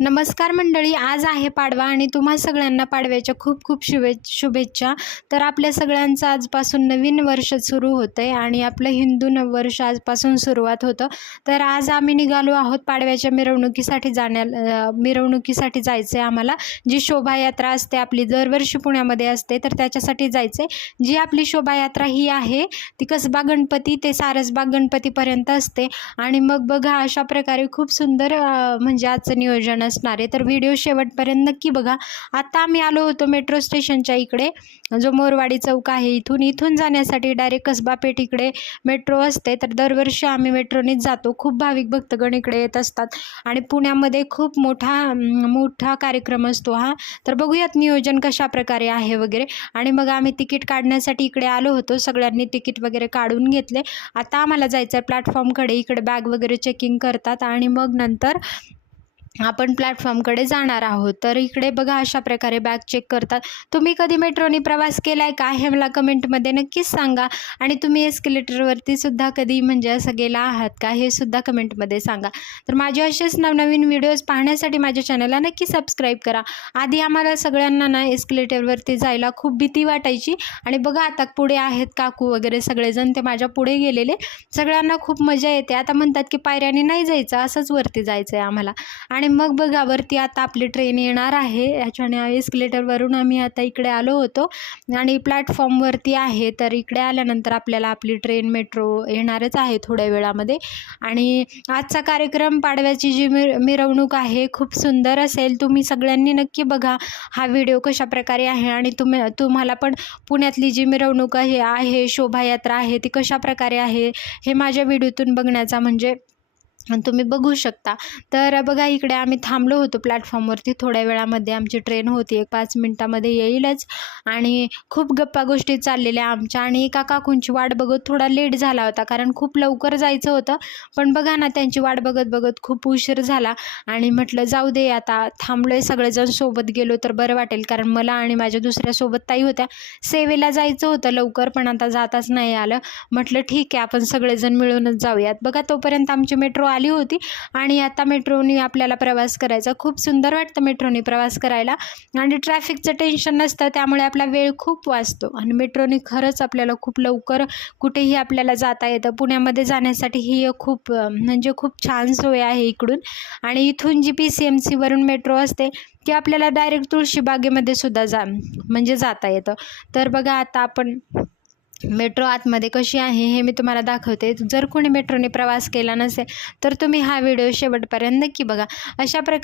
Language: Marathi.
नमस्कार मंडळी, आज आहे पाडवा आणि तुम्हा सगळ्यांना पाडव्याच्या खूप खूप शुभेच्छा। तर आपल्या सगळ्यांचं आजपासून नवीन वर्ष सुरू होतं आहे आणि आपलं हिंदू नववर्ष आजपासून सुरुवात होतं। तर आज आम्ही निघालो आहोत पाडव्याच्या मिरवणुकीसाठी जायचं आहे आम्हाला। जी शोभायात्रा असते आपली दरवर्षी पुण्यामध्ये असते, तर त्याच्यासाठी जायचं आहे। जी आपली शोभायात्रा ही आहे ती कसबा गणपती ते सारसबाग गणपतीपर्यंत असते आणि मग बघा अशा प्रकारे खूप सुंदर म्हणजे आजचं नियोजन असणार आहे। तर व्हिडिओ शेवटपर्यंत नक्की बघा। आता आम्ही आलो होतो मेट्रो स्टेशनच्या इकडे, जो मोरवाडी चौक आहे, इथून जाण्यासाठी डायरेक्ट कसबा पेठ इकडे मेट्रो असते। तर दरवर्षी आम्ही मेट्रोनेच जातो। खूप भाविक भक्तगण इकडे येत असतात आणि पुण्यामध्ये खूप मोठा कार्यक्रम असतो हा। तर बघूयात नियोजन कशा प्रकारे आहे वगैरे। आणि मग आम्ही तिकीट काढण्यासाठी इकडे आलो होतो, सगळ्यांनी तिकीट वगैरे काढून घेतले। आता आम्हाला जायचं आहे प्लॅटफॉर्मकडे। इकडे बॅग वगैरे चेकिंग करतात आणि मग नंतर आपण प्लॅटफॉर्मकडे जाणार आहोत। तर इकडे बघा अशा प्रकारे बॅग चेक करतात। तुम्ही कधी मेट्रोने प्रवास केलाय का हे मला कमेंटमध्ये नक्कीच सांगा आणि तुम्ही एस्केलेटरवरती सुद्धा कधी म्हणजे असं गेला आहात का हे सुद्धा कमेंटमध्ये सांगा। तर माझे असेच नवनवीन व्हिडिओज पाहण्यासाठी माझ्या चॅनलला नक्की सबस्क्राईब करा। आधी आम्हाला सगळ्यांना ना एस्केलेटरवरती जायला खूप भीती वाटायची आणि बघा आता पुढे आहेत काकू वगैरे सगळेजण, ते माझ्या पुढे गेलेले। सगळ्यांना खूप मजा येते। आता म्हणतात की पायऱ्याने नाही जायचं, असंच वरती जायचं आहे आम्हाला। आणि मग बघा वरती आता आपली ट्रेन येणार आहे। याच्याने एस्केलेटरवरून आम्ही आता इकडे आलो होतो आणि प्लॅटफॉर्मवरती आहे। तर इकडे आल्यानंतर आपल्याला आपली ट्रेन मेट्रो येणारच आहे थोड्या वेळामध्ये। आणि आजचा कार्यक्रम पाडव्याची जी मिरवणूक आहे खूप सुंदर असेल। तुम्ही सगळ्यांनी नक्की बघा हा व्हिडिओ कशा प्रकारे आहे आणि तुम्हाला पण पुण्यातली जी मिरवणूक आहे शोभायात्रा आहे ती कशा प्रकारे आहे हे माझ्या व्हिडिओतून बघण्याचा म्हणजे तुम्ही बघू शकता। तर बघा इकडे आम्ही थांबलो होतो प्लॅटफॉर्मवरती। थोड्या वेळामध्ये आमची ट्रेन होती, 5 मिनिटामध्ये येईलच। आणि खूप गप्पा गोष्टी चाललेल्या आमच्या आणि एका काकूंची वाट बघत थोडा लेट झाला होता, कारण खूप लवकर जायचं होतं। पण बघा ना त्यांची वाट बघत बघत खूप उशीर झाला आणि म्हटलं जाऊ दे, आता थांबलोय सगळेजण सोबत गेलो तर बरं वाटेल, कारण मला आणि माझ्या दुसऱ्या सोबत ताई होत्या, सेवेला जायचं होतं लवकर पण आता जाताच नाही आलं। म्हटलं ठीक आहे आपण सगळेजण मिळूनच जाऊयात। बघा तोपर्यंत आमची मेट्रो आली होती आणि आता मेट्रोने आपल्याला प्रवास करायचा। खूप सुंदर वाटतं मेट्रोने प्रवास करायला आणि ट्रॅफिकचं टेन्शन नसतं, त्यामुळे आपला वेळ खूप वाचतो आणि मेट्रोने खरंच आपल्याला खूप लवकर कुठेही आपल्याला जाता येतं। पुण्यामध्ये जाण्यासाठी ही खूप म्हणजे खूप छान सोय आहे इकडून। आणि इथून जी PCMC वरून मेट्रो असते ती आपल्याला डायरेक्ट तुळशीबागेमध्ये सुद्धा जाता येतं। तर बघा आता आपण मेट्रो आतमध्ये कशी आहे हे मी तुम्हाला दाखवते। जर कोणी मेट्रोने प्रवास केला नसेल तर तुम्ही हा व्हिडिओ शेवटपर्यंत नक्की बघा। अशा प्रकारे